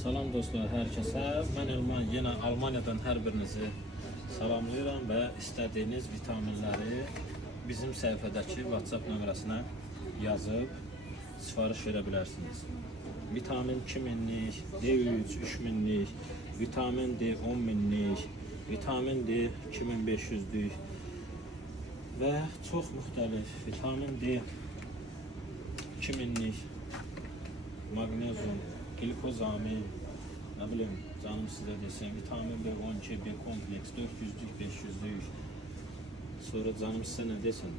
Salam dostlar, hər kəsə. Mən Elman, yenə Almaniyadan hər birinizi salamlayıram və istədiyiniz vitaminləri bizim səhifədəki WhatsApp nömrəsinə yazıb sifariş verə bilərsiniz. Vitamin 2000'lik, D3 3000'lik, vitamin D 10.000'lik, vitamin D 2500'lük və çox müxtəlif vitamin D 2000'lik, magnezyum, glikozamin, ne bileyim canım size desin, vitamin B12, B kompleks, 400'lük, 500'lük, sonra canım size ne desin,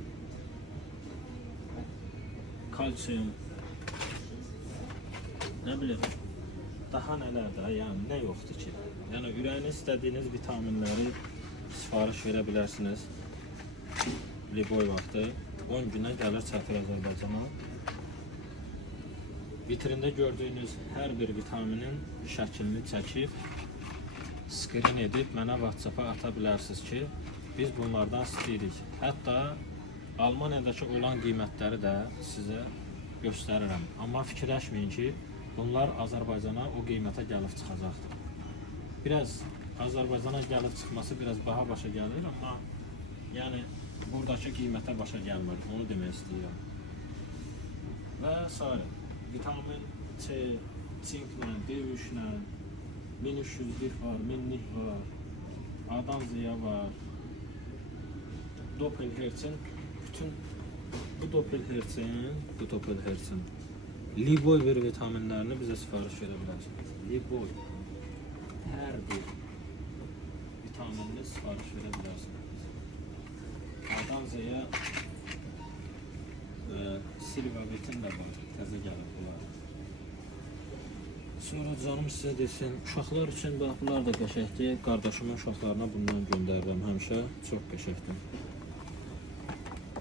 kalsiyum, ne bileyim, daha neler daha yani ne yoktu ki? Yani ürəyiniz istədiyiniz vitaminləri sifariş verə bilərsiniz. Liboy vaxtı 10 günə gəlir çatır Azərbaycana. Vitrində gördüyünüz hər bir vitaminin şəklini çəkib, skrin edib mənə WhatsApp-a ata bilərsiniz ki, biz bunlardan istəyirik. Hətta Almaniyadakı olan qiymətləri də sizə göstərirəm. Amma fikirləşməyin ki, bunlar Azərbaycana o qiymətə gəlib çıxacaqdır. Biraz Azərbaycana gəlib çıxması biraz baha başa gəlir, amma yəni buradakı qiymətə başa gəlmir, onu demək istəyirəm. Və s. Vitamin C, sinklə, D3'lə, 1300'lik var, 1000'lik var, A'dan Z'ye var, Doppelhertz'in, bütün bu Doppelhertz'in Liboy bir vitaminlərini bizə sifariş verə bilərsiniz. Liboy hər bir vitaminini sifariş verə bilərsiniz. A'dan Z'ye Silvavetin də var, təzə gəlib bunlar. Sonra canım sizə desin, uşaqlar üçün bax, bunlar da qəşəkdir. Qardaşımın uşaqlarına bundan göndərirəm həmişə, çox qəşəkdir.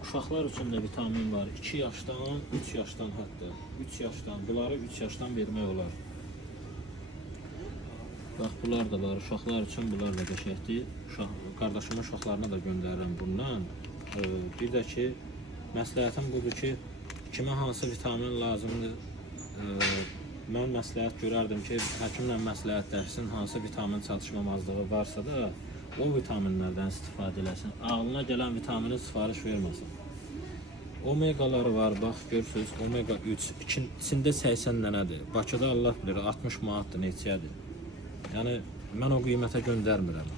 Uşaqlar üçün də vitamin var, 2 yaşdan, 3 yaşdan hətta. 3 yaşdan, bunları 3 yaşdan vermək olar. Bax, bunlar da var, uşaqlar üçün bunlar da qəşəkdir. Qardaşımın uşaqlarına da göndərirəm bundan. Bir də ki, məsləhətim budur ki, kimə hansı vitamin lazımdır, mən məsləhət görərdim ki, həkimlə məsləhətləşsin, hansı vitamin çatışmamazlığı varsa da o vitaminlərdən istifadə eləsin. Ağlına gələn vitamini sifariş verməsin. Omegaları var, bax, görürsünüz, omega 3, içində 80 dənədir. Bakıda Allah bilir, 60 manatdır, neçədir. Yəni, mən o qiymətə göndərmirəm.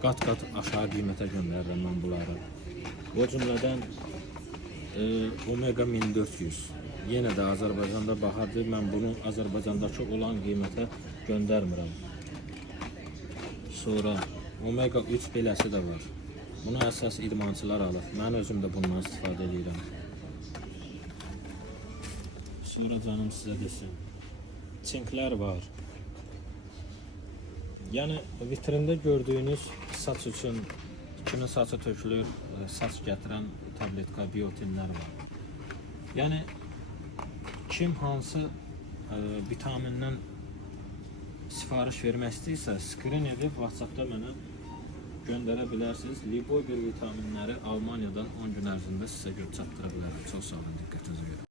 Qat-qat aşağı qiymətə göndərirəm mən bunları. O cümlədən omega 1400 yenə də Azərbaycanda bahadır. Mən bunu Azərbaycandakı olan qiymətə göndərmirəm. Sonra omega 3 beləsi də var. Bunu əsas idmançılar alır. Mən özüm də bundan istifadə edirəm. Sonra canım sizə desin, sinklər var. Yəni vitrində gördüyünüz saç üçün, kimin saçı tökülür, saç gətirən tabletka, biotinlər var. Yəni kim hansı vitamindən sifariş vermək istəyirsə, skrin edib WhatsApp-da mənə göndərə bilərsiniz. Liboy bir vitaminləri Almaniyadan 10 gün ərzində sizə çatdıra bilərəm. Çox sağ olun, diqqətinizə görə.